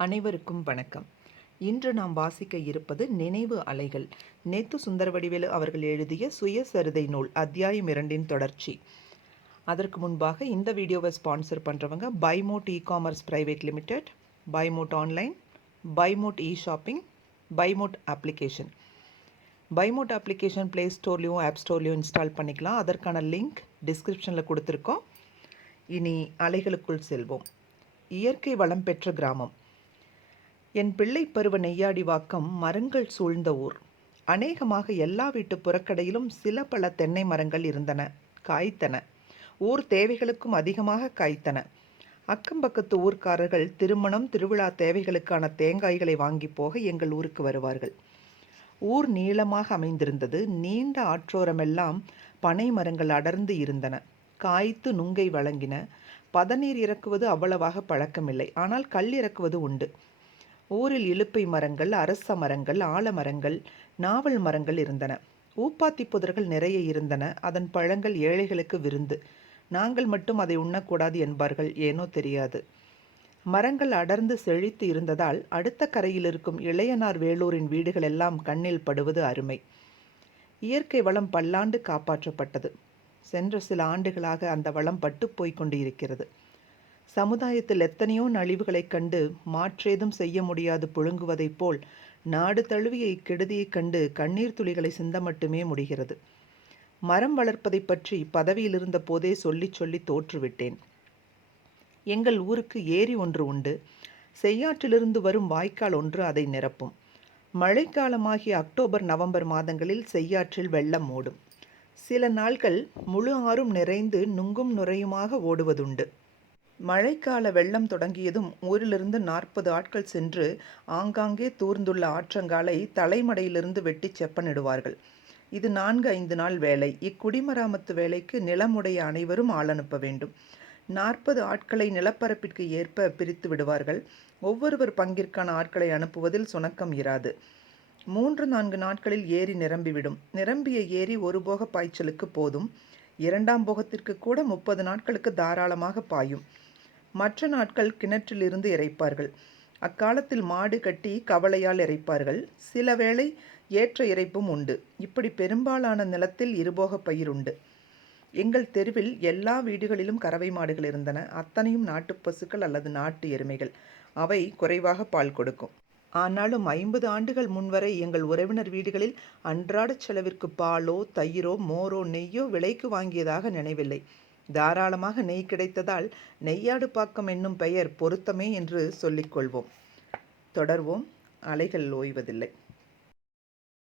அனைவருக்கும் வணக்கம். இன்று நாம் வாசிக்க இருப்பது நினைவு அலைகள். நேத்து சுந்தரவடிவேலு அவர்கள் எழுதிய சுயசரிதை நூல் அத்தியாயம் 2 தொடர்ச்சி. அதற்கு முன்பாக இந்த வீடியோவை ஸ்பான்சர் பண்ணுறவங்க பைமோட் இ-காமர்ஸ் பிரைவேட் லிமிடெட், பைமோட் ஆன்லைன், பைமோட் இ-ஷாப்பிங், பைமோட் அப்ளிகேஷன். பைமோட் அப்ளிகேஷன் ப்ளே ஸ்டோர்லேயும் ஆப் ஸ்டோர்லேயும் இன்ஸ்டால் பண்ணிக்கலாம். அதற்கான லிங்க் டிஸ்கிரிப்ஷனில் கொடுத்துருக்கோம். இனி அலைகளுக்குள் செல்வோம். இயற்கை வளம் பெற்ற கிராமம். என் பிள்ளை பருவ நெய்யாடிவாக்கம் மரங்கள் சூழ்ந்த ஊர். அநேகமாக எல்லா வீட்டு புறக்கடையிலும் சில பல தென்னை மரங்கள் இருந்தன, காய்த்தன. ஊர் தேவைகளுக்கும் அதிகமாக காய்த்தன. அக்கம்பக்கத்து ஊர்க்காரர்கள் திருமணம் திருவிழா தேவைகளுக்கான தேங்காய்களை வாங்கி போக எங்கள் ஊருக்கு வருவார்கள். ஊர் நீளமாக அமைந்திருந்தது. நீண்ட ஆற்றோரமெல்லாம் பனை மரங்கள் அடர்ந்து இருந்தன, காய்த்து நுங்கை வழங்கின. பதநீர் இறக்குவது அவ்வளவாக பழக்கமில்லை, ஆனால் கல் இறக்குவது உண்டு. ஊரில் இலுப்பை மரங்கள், அரச மரங்கள், ஆலமரங்கள், நாவல் மரங்கள் இருந்தன. ஊப்பாத்தி புதர்கள் நிறைய இருந்தன. அதன் பழங்கள் ஏழைகளுக்கு விருந்து. நாங்கள் மட்டும் அதை உண்ணக்கூடாது என்பார்கள், ஏனோ தெரியாது. மரங்கள் அடர்ந்து செழித்து இருந்ததால் அடுத்த கரையில் இருக்கும் இளையனார் வேலூரின் வீடுகள் எல்லாம் கண்ணில் படுவது அருமை. இயற்கை வளம் பல்லாண்டு காப்பாற்றப்பட்டது. சென்ற சில ஆண்டுகளாக அந்த வளம் பட்டு போய்கொண்டு இருக்கிறது. சமுதாயத்தில் எத்தனையோ நலிவுகளைக் கண்டு மாற்றேதும் செய்ய முடியாது புழுங்குவதைப் போல் நாடு தழுவிய இக்கெடுதியைக் கண்டு கண்ணீர் துளிகளை சிந்த மட்டுமே முடிகிறது. மரம் வளர்ப்பதை பற்றி பதவியில் இருந்த போதே சொல்லி சொல்லி தோற்றுவிட்டேன். எங்கள் ஊருக்கு ஏரி ஒன்று உண்டு. செய்யாற்றிலிருந்து வரும் வாய்க்கால் ஒன்று அதை நிரப்பும். மழைக்காலமாகிய அக்டோபர் நவம்பர் மாதங்களில் செய்யாற்றில் வெள்ளம் ஓடும். சில நாள்கள் முழு ஆறும் நிறைந்து நுங்கும் நுரையுமாக ஓடுவதுண்டு. மழைக்கால வெள்ளம் தொடங்கியதும் ஊரிலிருந்து 40 ஆட்கள் சென்று ஆங்காங்கே தூர்ந்துள்ள ஆற்றங்காலை தலைமடையிலிருந்து வெட்டி செப்பனிடுவார்கள். இது 4-5 நாள் வேலை. இக்குடிமராமத்து வேலைக்கு நிலமுடைய அனைவரும் ஆள் அனுப்ப வேண்டும். 40 ஆட்களை நிலப்பரப்பிற்கு ஏற்ப பிரித்து விடுவார்கள். ஒவ்வொருவர் பங்கிற்கான ஆட்களை அனுப்புவதில் சுணக்கம் இராது. 3-4 நாட்களில் ஏரி நிரம்பிவிடும். நிரம்பிய ஏரி ஒரு போக பாய்ச்சலுக்கு போதும். 2ஆம் போகத்திற்கு கூட 30 நாட்களுக்கு தாராளமாக பாயும். மற்ற நாட்கள் கிணற்றிலிருந்து இறைப்பார்கள். அக்காலத்தில் மாடு கட்டி கவலையால் இறைப்பார்கள். சில வேளை ஏற்ற இறைப்பும் உண்டு. இப்படி பெரும்பாலான நிலத்தில் இருபோக பயிர் உண்டு. எங்கள் தெருவில் எல்லா வீடுகளிலும் கறவை மாடுகள் இருந்தன. அத்தனையும் நாட்டு பசுக்கள் அல்லது நாட்டு எருமைகள். அவை குறைவாக பால் கொடுக்கும். ஆனாலும் 50 ஆண்டுகள் முன்வரை எங்கள் உறவினர் வீடுகளில் அன்றாட செலவிற்கு பாலோ தயிரோ மோரோ நெய்யோ விலைக்கு வாங்கியதாக நினைவில்லை. தாராளமாக நெய் கிடைத்ததால் நெய்யாடுபாக்கம் என்னும் பெயர் பொருத்தமே என்று சொல்லிக்கொள்வோம். தொடர்வோம். அலைகள் ஓய்வதில்லை.